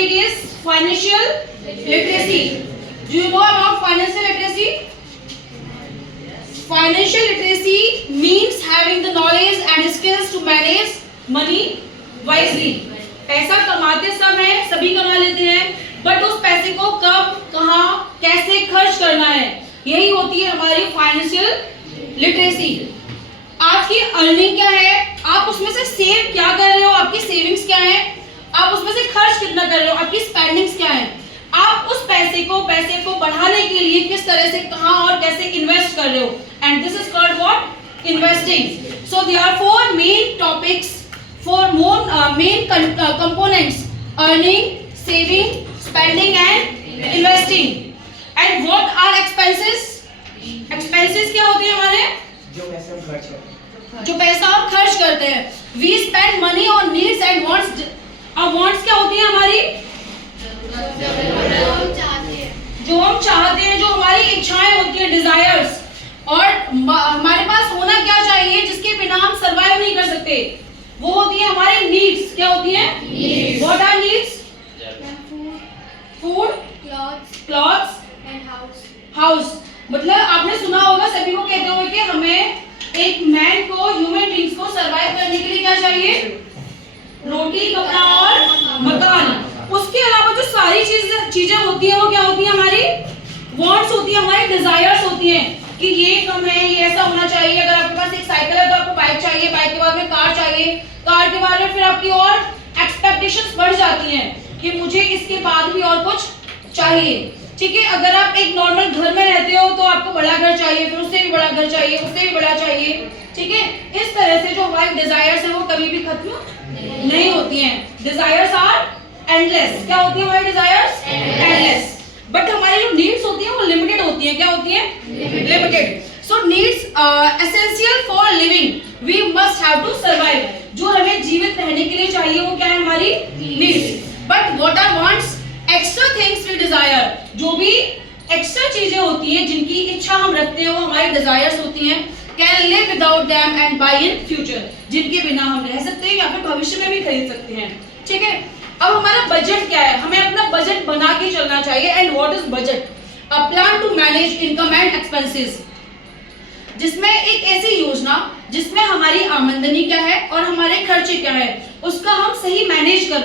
topic is financial literacy. Do you know about financial literacy? Financial literacy means having the knowledge and skills to manage money wisely. पैसा कमाते समय सभी कमा लेते हैं, but उस पैसे को कब, कहां, कैसे खर्च करना है, यही होती है हमारी फाइनेंशियल लिटरेसी। आपकी अर्निंग क्या है, आप उसमें से सेव क्या कर रहे हो, आपकी सेविंग्स क्या है, आप उसमें से खर्च कितना कर रहे हो, आपकी स्पेंडिंग्स क्या है, आप उस पैसे को बढ़ाने के लिए किस तरह से, कहां और कैसे इन्वेस्ट कर रहे हो, and this is called what, investing. So there are four main topics, four main components: earning, saving, spending and investing. And what are expenses? Expenses क्या होते हैं हमारे? जो पैसा हम खर्च करते हैं, जो पैसा हम खर्च करते हैं। We spend money on needs and wants. और wants क्या होती है हमारी? जो हम चाहते हैं, जो हमारी इच्छाएं होती हैं, desires. और हमारे पास होना क्या चाहिए जिसके बिना हम सर्वाइव नहीं कर सकते, वो होती है हमारी नीड्स। क्या होती है? What our needs? Food, clothes and house. मतलब आपने सुना होगा सभी को कहते हुए कि हमें, एक मैन को, ह्यूमन बीइंग्स को सरवाइव करने के लिए क्या चाहिए? रोटी, कपड़ा और मकान। उसके अलावा जो सारी चीजें होती हैं वो क्या होती है हमारी? वांट्स होती है, हमारी डिजायर्स होती हैं कि ये कम है, ये ऐसा होना चाहिए। अगर आपके पास एक साइकिल है तो आपको बाइक चाहिए, बाइक के बाद में कार चाहिए, कार के बाद में फिर आपकी और एक्सपेक्टेशंस बढ़ जाती हैं कि मुझे इसके बाद भी और कुछ चाहिए। ठीक है, अगर आप एक नॉर्मल घर में रहते हो तो आपको बड़ा घर चाहिए, फिर उससे भी बड़ा घर चाहिए, उससे भी बड़ा चाहिए। ठीक है, इस तरह से जो हमारी डिजायर्स है वो कभी भी खत्म नहीं होती हैं। Desires are endless. क्या होती है हमारी डिजायर्स? एंडलेस। बट हमारी जो नीड्स होती है वो लिमिटेड होती है। क्या होती है? Limited. So needs essential for living, we must have to survive. जो हमें जीवित रहने के लिए चाहिए वो क्या है? हमारी needs. But what are wants? Extra things we desire. जो भी एक्स्ट्रा चीजें होती हैं जिनकी इच्छा हम रखते हैं वो हमारी डिजायर्स होती हैं। Can live without them and buy in future, जिनके बिना हम रह सकते हैं या फिर भविष्य में भी खरीद सकते हैं। ठीक है, अब हमारा बजट क्या है? हमें अपना बजट बना के चलना चाहिए। And what is budget? A plan to manage income and expenses, जिसमें एक ऐसी योजना जिसमें हमारी आमदनी क्या है और हमारे खर्चे क्या है उसका हम सही मैनेज कर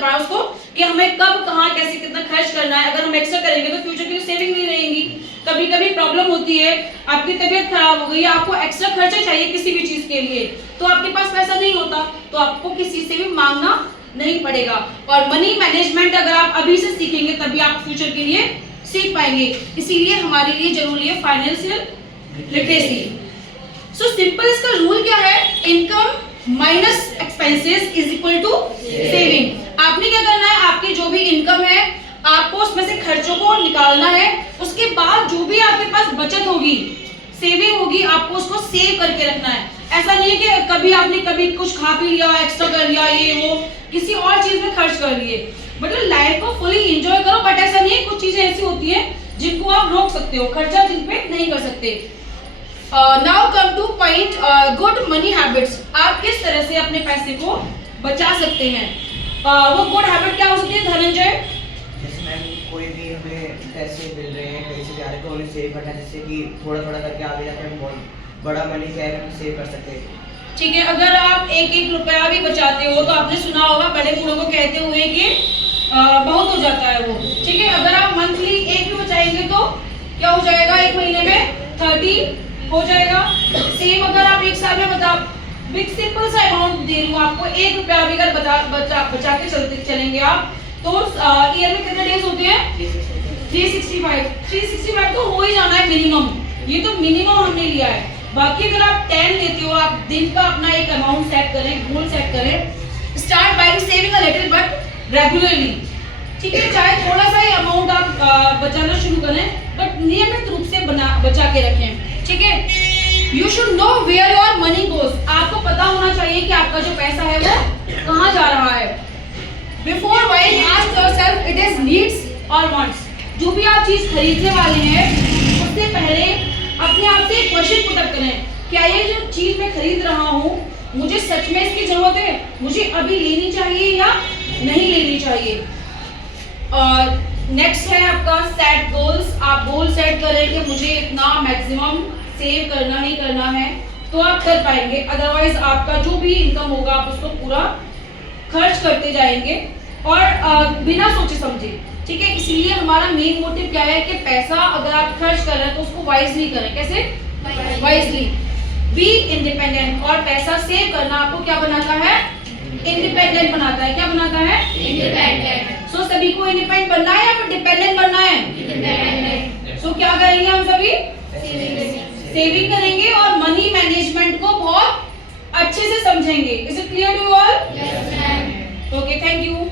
पाए उसको, कि हमें कब, कहां, कैसे, कितना खर्च करना है। अगर हम एक्स्ट्रा करेंगे तो फ्यूचर के लिए सेविंग नहीं रहेंगी। कभी कभी प्रॉब्लम होती है, आपकी तबीयत खराब हो गई, आपको एक्स्ट्रा खर्चा चाहिए किसी भी चीज के लिए, तो आपके पास पैसा नहीं होता तो आपको किसी से भी मांगना नहीं पड़ेगा। और मनी मैनेजमेंट अगर आप अभी से सीखेंगे तभी आप फ्यूचर के लिए सीख पाएंगे। इसीलिए हमारे लिए जरूरी है फाइनेंशियल लिटरेसी। सो सिंपल इसका रूल क्या है? Income minus expenses is equal to saving. आपने क्या करना है? आपकी जो भी इनकम है आपको उसमें से खर्चों को निकालना है, उसके बाद जो भी आपके पास बचत होगी, सेविंग होगी, आपको उसको सेव करके रखना है। ऐसा नहीं है कि कभी आपने कभी कुछ खा पी लिया, एक्स्ट्रा कर लिया, ये वो किसी और चीज में खर्च कर लिए। मतलब लाइफ को फुली एंजॉय करो, बट ऐसा नहीं है, कुछ चीजें ऐसी होती हैं जिनको आप रोक सकते हो, खर्चा जिन पे नहीं कर सकते। Now come two point, good money habits. आप किस तरह से अपने पैसे को बचा सकते हैं? वो गुड हैबिट क्या हो सकती है धनंजय? जैसे मैम कोई भी हमें पैसे मिल रहे हैं कहीं से भी आ रहे हैं तो उन्हें सेव करना, जिससे कि थोड़ा थोड़ा करके आगे जाकर हम बहुत बड़ा मनी क्या है हम सेव कर सकते हैं। ठीक है, अगर आप एक एक रुपया भी बचाते हो तो आपने सुना होगा बड़े बूढ़ों को कहते हुए कि बहुत हो जाता है वो। ठीक है, अगर आप मंथली एक भी बचाएंगे तो क्या हो जाएगा? एक महीने में 30 हो जाएगा। सेम अगर आप एक साल में बिग सिंपल सा अमाउंट दे रही हूँ आपको, 1 रुपया भी अगर बचा के चलेंगे आप तो ईयर में कितने डेज होते हैं? 365 तो हो ही जाना है मिनिमम। ये तो मिनिमम हमने लिया है। बाकी अगर आप 10 लेते हो, आप दिन का अपना एक अमाउंट सेट करें, गोल सेट करें। Start by saving a little but regularly. ठीक है, चाहे थोड़ा सा ही अमाउंट आप बचाना शुरू करें, बट नियमित रूप से बचा के रखें। ठीक है, you should know where your money goes. आपको पता होना चाहिए कि आपका जो पैसा है वो कहाँ जा रहा है। Before buying ask yourself it is needs और वांट्स। जो भी आप चीज खरीदने वाले हैं उससे पहले अपने आप से एक क्वेश्चन पुट अप करें, क्या ये जो चीज मैं खरीद रहा हूँ मुझे सच में इसकी जरूरत है? मुझे अभी लेनी चाहिए या नहीं लेनी चाहिए? नेक्स्ट है आपका सेट गोल्स। आप गोल सेट करें कि मुझे इतना मैक्सिमम सेव करना ही करना है, तो आप कर पाएंगे। अदरवाइज आपका जो भी इनकम होगा आप उसको पूरा खर्च करते जाएंगे और बिना सोचे समझे, ठीक है। इसलिए हमारा मेन मोटिव क्या है कि पैसा अगर आप खर्च कर रहे हैं तो उसको वाइजली करें। कैसे? वाइजली। Be independent. और पैसा सेव करना आपको क्या बनाता है? इंडिपेंडेंट बनाता है। क्या बनाता है? इंडिपेंडेंट। सो सभी को इंडिपेंडेंट बनना है या फिर डिपेंडेंट बनना है? इंडिपेंडेंट। सो क्या करेंगे हम सभी? सेविंग। सेविंग करेंगे और मनी मैनेजमेंट को बहुत अच्छे से समझेंगे। Is it clear to all? Yes ma'am. Okay, thank you.